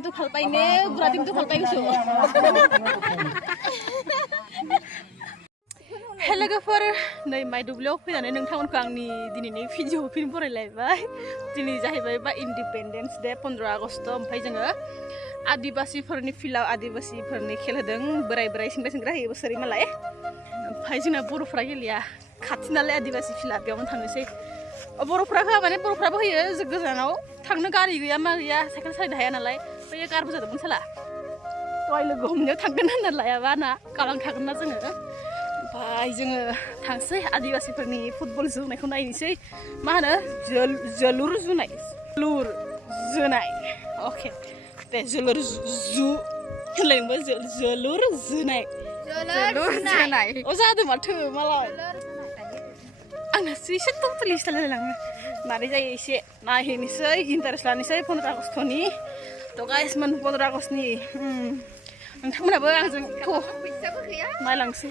दिनथ' फालपायने बुरा दिनथ' फालपायगोसो हे लोगोफोर नै माइ दुब्लियाव फैनानै नोंथांमोनखौ आंनि दिनैनि भिडिअ फिन बरायलायबाय दिनै जाहैबाय बा इन्डिपेन्डेन्स डे 15 आगस्ट ओमफ्राय जोङो आदिबासिफोरनि फिल्डआव आदिबासिफोरनि खेल होदों बोराय सेंग्रा होयो बोसोरै मालाय ओमफ्राय जोंना बर'फ्रा गेलेया खाथि नालाय आदिबासि फिल्डआ बेयावनो थांनोसै बर'फ्रा होआ माने बर'फ्राबो होयो गोजानाव थांनो गारि गैया मा गैया साइकेल सालायनो हाया नालाय बैयो गारबो जादोंमोन साला दहाय लोगो हमनायाव थांगोन होनना लायाबा ना गालां थागोन ना जोङो ओमफ्राय जोङो थांसै आदिबासिफोरनि फुटबल जोनायखौ नायनोसै मा होनो जोलुर जोनाय अके दे जोलुर होनलायनोबो जोलुर जोनाय अ जादों माथो मालाय आंनासो एसे टटेलि स्टाइल मारै जायो एसे नायहैनोसै इन्टारेस्ट लानोसै 15 आगस्टनि थ' गाइस 15 आगस्टनि नोंथांमोनाबो आंजों नायलांसै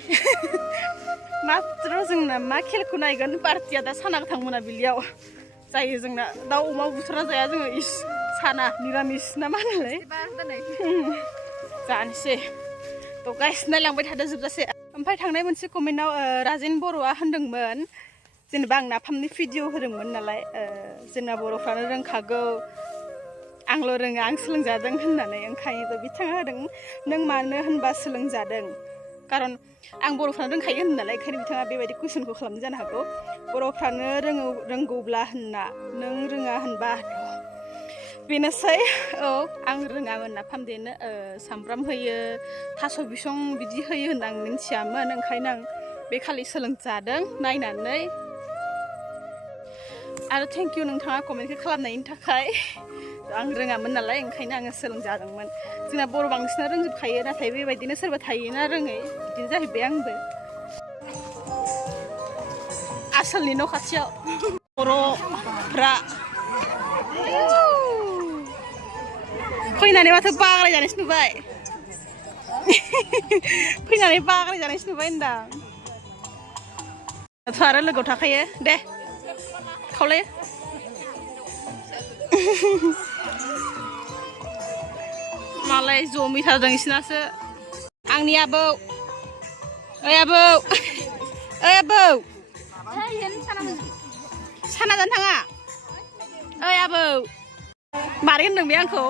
मात्र जोंना मा खेलखौ नायगोन पार्टिया दा साना गोथां मोनाबिलियाव जायो जोंना दाउ अमा बुथारना जाया जोङो इस साना निरामिस ना मा होनोलाय जानोसै थ' गाइस नायलांबाय थादो जोबजासे ओमफ्राय थांनाय मोनसे कमेन्टआव राजेन बर'आ होनदोंमोन जेनेबा आं नाफामनि भिडिअ होदोंमोन नालाय जोंना बर'फ्रानो रोंखागौ आंल' रोङा आं सोलोंजादों होननानै ओंखायनो बिथाङा होदों नों मानो होनबा सोलोंजादों खारन आं बर'फ्रानो रोंखायो होन नालाय ओंखायनो बिथाङा बेबायदि कुइसनखौ खालामनो जानो हागौ बर'फ्रानो रोंगौब्ला होनना नों रोङा होनबा बेनोसै औ आं रोङामोन नाफाम देनो सामब्राम होयो थास' बिसं बिदि होयो होनना आं मिन्थियामोन ओंखायनो आं बे खालि सोलोंजादों नायनानै आरो थेंक इउ नोंथाङा कमेन्टखौ खालामनायनि थाखाय आं रोङामोन नालाय ओंखायनो आङो सोलोंजादोंमोन जोंना बर' बांसिना रोंजोबखायो नाथाय बेबायदिनो सोरबा थायोना रोङै बिदिनो जाहैबाय आंबो आसोलनि न' खाथियाव बर'फ्रा फैनानै माथो बाग्राय जानायसो नुबाय फैनानै बाग्राय जानायसो नुबाय होनदां दाथ' आरो लोगोआव थाखायो दे खावलाय मालाय जमिथारदों इसनासो आंनि आबौ ओइ आबौ साना जानो थाङा ओइ आबौ मारै होनदों बे आंखौ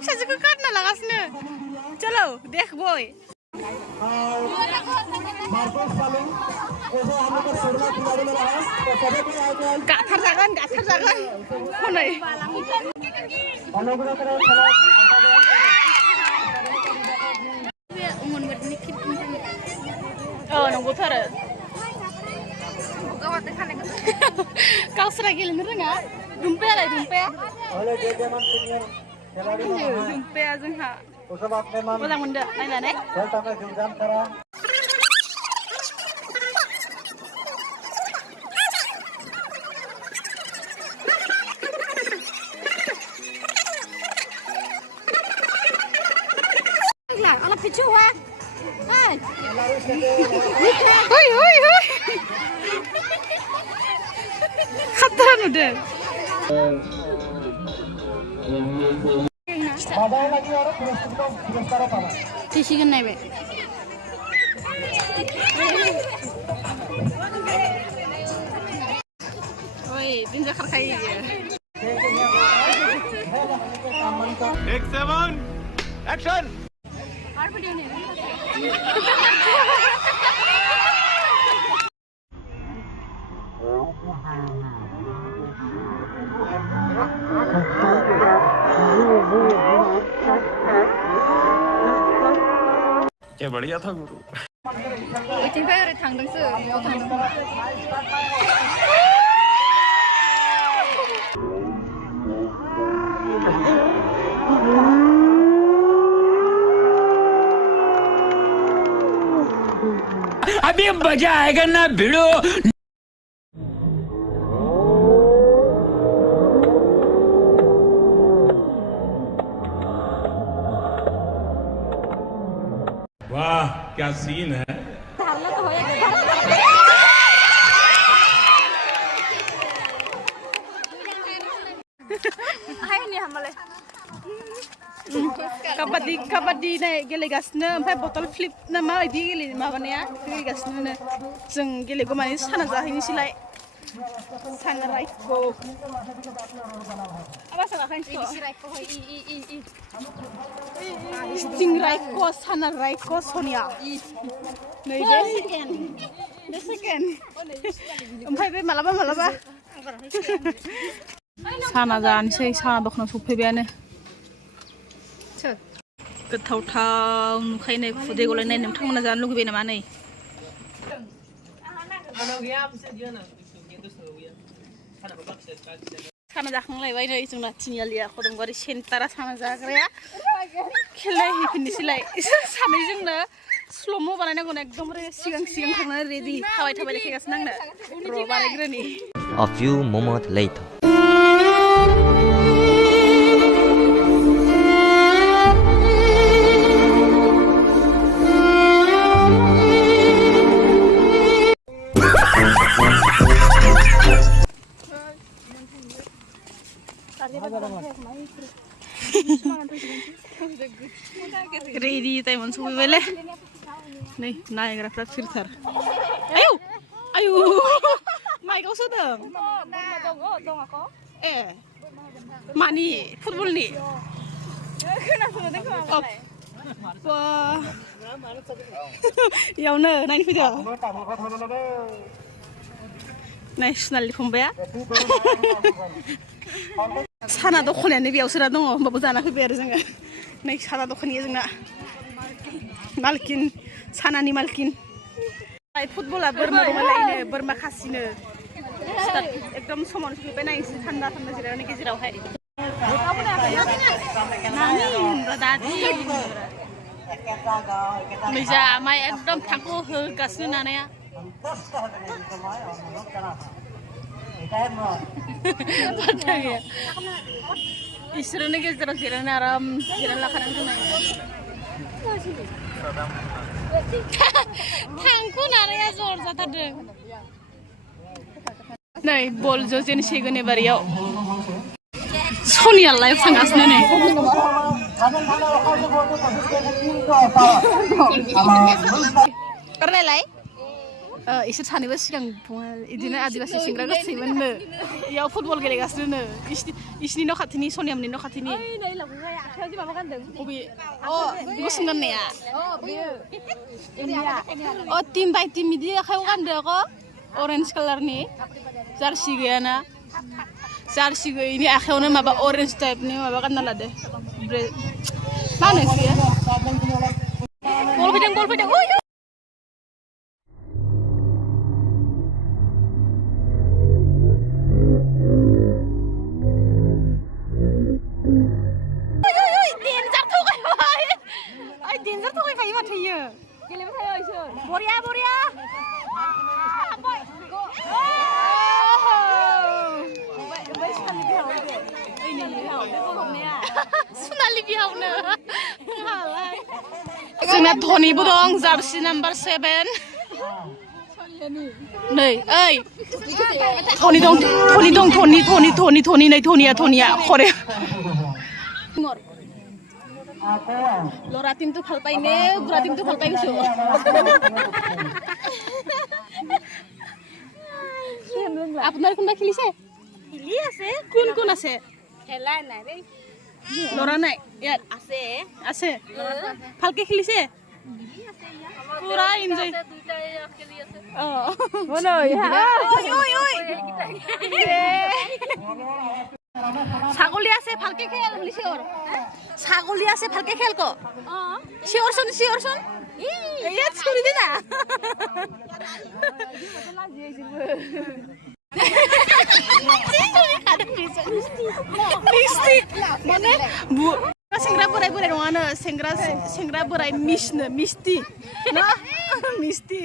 फिसाजोखौ गारना लागासिनो चलो देख बय गाथारजागोन हनै नंगौथ' आरो गावसोरा गेलेनो रोङा दुमपायालाय दुमपाया जोंहा मोजां मोनदो नायनानै खतरा नुदों थैसिगोन नायबाय ओइ दिन जाखारखायो टेक 7 एक्शन क्या बढ़िया था गुरु ओइथिंजाय ओरै थांदोंसो न'आव थांदों अभी मजा आएगा ना भिड़ो वाह क्या सीन है काबादि नाय गेलेगासिनो ओमफ्राय बटल फ्लिप ना मा बायदि गेले माबानाया गेलेगासिनो जों गेलेगौ माने साना जाहैनोसैलाय साना रायखौ स्टिं रायख साना रायख सनिया नै बे सेकेन्ड ओमफ्राय बे मालाबा साना जानोसै साना दखानाव सफैबायानो गोथाव नुखायो खुदै गलायनाय नोंथांमोना जानो लुगैबाय नामा नै साना जाखांलायबाय नै जोंना तिनिआलिया खदमबारि सेन्टारा साना जाग्राया खेला हैफिननोसैलाय सानैजोंनो स्ल'म' बानायनांगौ एकदमबारे सिगां थांनानै रेडि थाबाय देखायगासिनो आंनो र' बानायग्रोनि A few moments later. Ready time on sufaibayle नै नायग्राफ्रा फिरथार आयु माइकआव सोदों ए मानि फुटबलनि इयावनो नायनो फैदो नाय सुनालि फंबाया साना दखानायानो बेयावसो दङ होमबाबो जाना फैबाय आरो जोङो नै साना दखानिया जोंना मालकिन सानानि मालकिन फुटबला बोरमा दंलायनो बोरमा खासिनो एकदम समावनो सफैबाय नायनोसै थान्दा जिरायनायनि गेजेरावहाय नानि होनब्ला दादि मैजा आमाय एकदम थांखौ होगासिनो नानाया इसोरनि गेजेराव जिरायना आराम जिरायना लाखानानै दङ थांखु नानाया जर जाथारदों नै बल जोजेनसिगोन एबारियाव सनिया लाइभ थांगासिनो नै करनायलाय इसोर सानैबो सिगां बिदिनो आदिबासि सेंग्रा गोसैमोननो इयाव फुटबल गेलेगासिनो इसनि न' खाथिनि सनियामनि न' खाथिनि बबे गुसुं गाननाया टिम बाय टिम बिदि आखायाव गानदो আকৌ अरेन्ज कालारनि जार्सि गैयाना जार्सि गैयिनि आखायावनो माबा अरेन्ज टाइपनि माबा गानना लादो मा होनो बल फैदों बरिया सुनालि बिहावनो जोंना धनिबो दं जार्सि नाम्बार 7 नै ओइ धनि नै धनिया खरे लरा टीमটো ভাল পাইনে বুঢ়া टीमটো ভাল পাইছো আপোনাৰ কোনবা খেলিছে খেলি আছে কোন আছে খেলাই নাই ৰে লৰা নাই ইয়াত আছে ভালকে খেলিছে পুৰা এনজয় দুইটা খেলি আছে বনো ওই ছাগলী আছে ভালকে খেল বুলি চিঞৰ ছাগলী আছে ভালকে খেল ক চিঞৰচোন ইয়াত ছুৰি দে না মানে सेंग्रा बोराय नङानो सेंग्रा बोराय मिसनो मिस्टी ना मिस्टी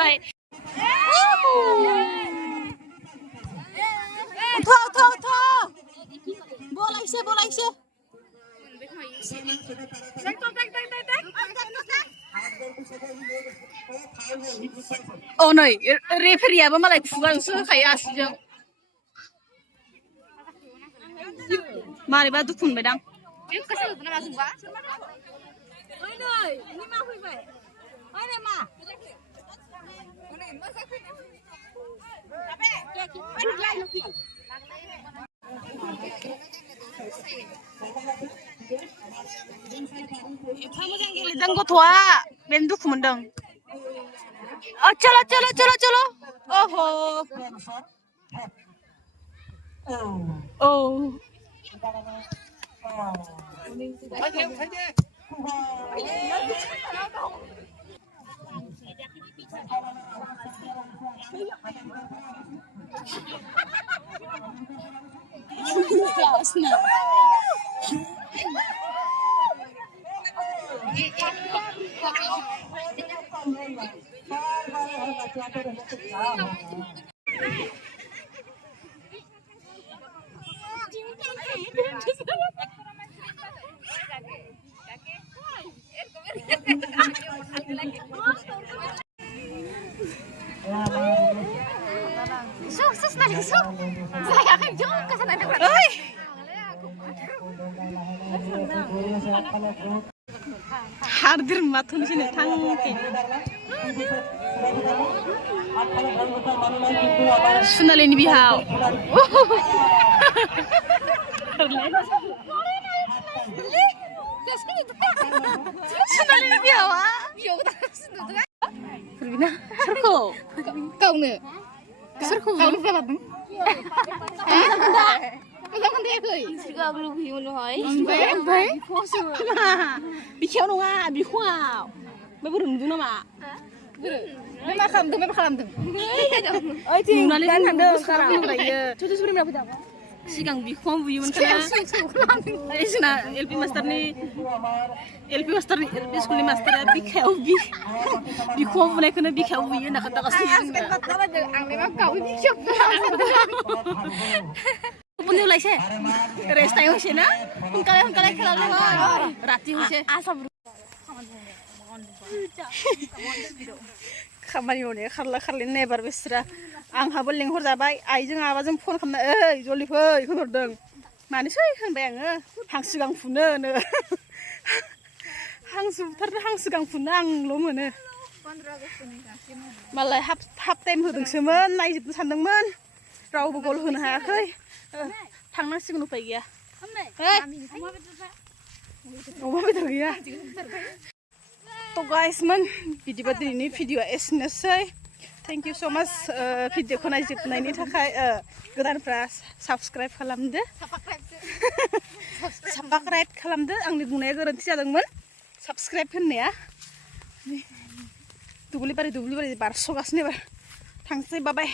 फुनबाय बलायसे औ नै रेफारियाबो मालाय खुगाजोंसो होखायो आसिजों मारैबा दुखु मोनबायदां एफा मोजां गेलेदों गथ'आ बेनो दुखु मोनदों चलो चलो चलो चलो ओहो औ हारदिर माथुनसिनो थांके सुनालिनि बिहाव सुनालिनि बिहावा फुरबिना सोरखौ गावनो सोरखौ गावनो जालादों मोजां खोन्थायाखै नोंसोरखौ आगोल लुबैयोमोन नहाय ओमफ्राय बिखायाव नङा बिखुङाव ओमफ्राय बोरै नुदों नामा मा खालामदों नुनानै थांदों सिगां बिखुङाव बुयोमोन जोंना एलपि स्कुलनि मास्टारा बिखायाव बिखुङाव बुनायखौनो बिखायाव बुयो होनना खोन्थागासिनो लाइसे रेस्ट टाइम होसे ना सोनकाले खेला दङ राति होसे खामानि मावनाया खारला नेबार बेसरा आंहाबो लेंहरजाबाय आइजों आबाजों फन खालामना ओइ जलदि फै होनहरदों मानोसै होनबाय आङो हांसो गां फुनो हांसो बुथारनो हांसो गां फुनो आंल' मोनो मालाय हाफ टाइम होदोंसोमोन नायजोबनो सानदोंमोन रावबो गल होनो हायाखै थांनांसिगोन उपाय गैया अमा बेदर गैया तो गाइसमोन बिदिबा दिनैनि भिडिअआ एसेनोसै थेंक इउ स' माच भिडिअखौ नायजोबनायनि थाखाय गोदानफ्रा साबस्क्राइब खालामदो आंनि बुंनाया गोरोन्थि जादोंमोन साबस्क्राइब होननाया दुब्लि बारि बारस'गासिनो एबार थांसै बाबाय